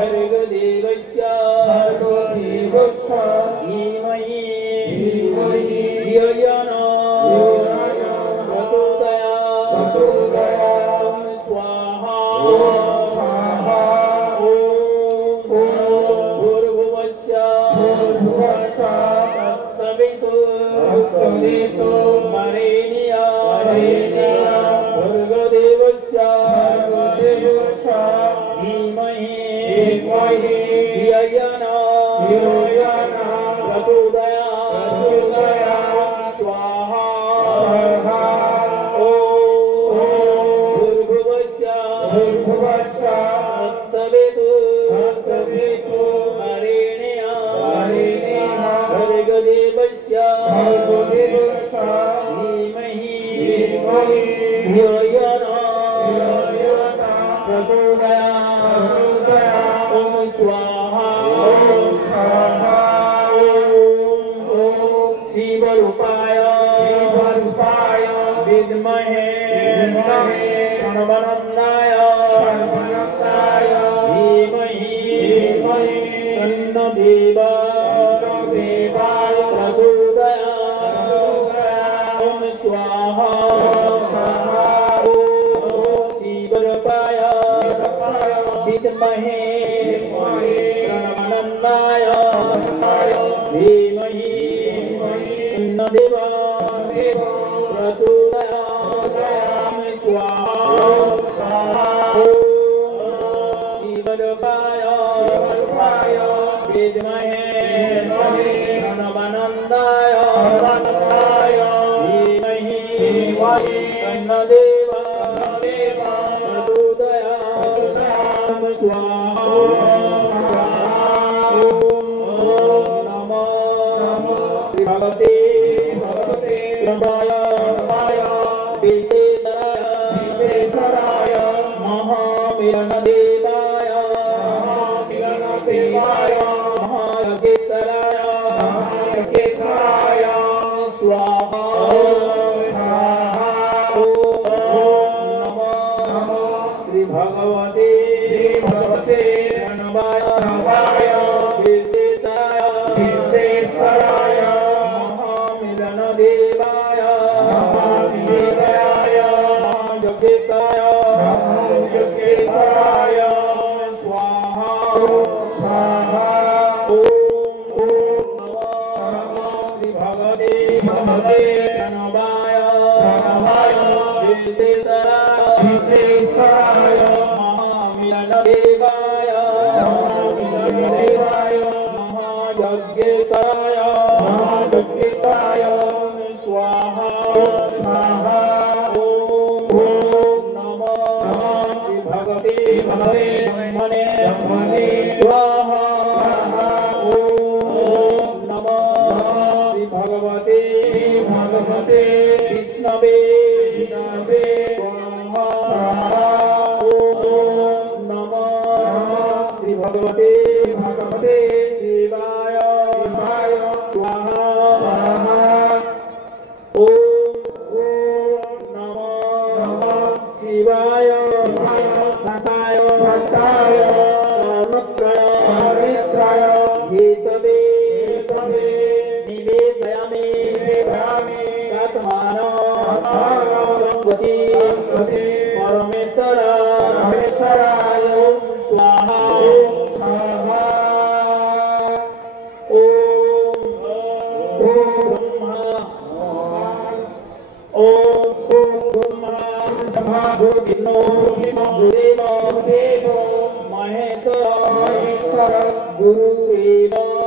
भर्गदेवस्य धीमहि धियो यो नः प्रचोदयात् स्वाहा तत्सवितुर्वरेण्यं भर्गदेवस्य धीमहि धियो यो नः प्रचोदयात् स्वाहा भूर्भुवस्सुः तत्सवितुर्वरेण्यं भर्गदेवस्य धीमहि धियो यो नः प्रचोदयात् स्वाहा शिवरूपाय विद्महे प्रणवानन्दाय धीमहि तन्नो देवाय प्रचोदयात् स्वाहा शिवरूपाय विद्महे प्रणवानन्दाय धीमहि तन्नो देवाय प्रचोदयात् स्वाहा शिवरूपाय विद्महे प्रणवानन्दाय धीमहि तन्नो देवाय प्रचोदयात् स्वाहा नमो श्री भगवते प्रभवाय विशेषराय महामिलनदेवाय महायज्ञेश्वराय स्वाहा नमो श्री भगवते प्रणवाय विशेषराय महामिलनदेवाय महायज्ञेश्वराय स्वाहा श्री भगवते प्रणवाय विशेषराय महामिलनदेवाय महायज्ञेश्वराय स्वाहा नमो श्री भगवते ब्रह्मणे स्वाहा नमो श्री भगवते विष्णवे स्वाहा नमो श्री भगवते शिवाय स्वाहा नमो शिवाय सताय कर्मत्रय हेतवे निवेदयामि आत्मानं गति परमेश्वराय स्वाहा विष्णु गुरुदेव महेश्वर गुरुदेव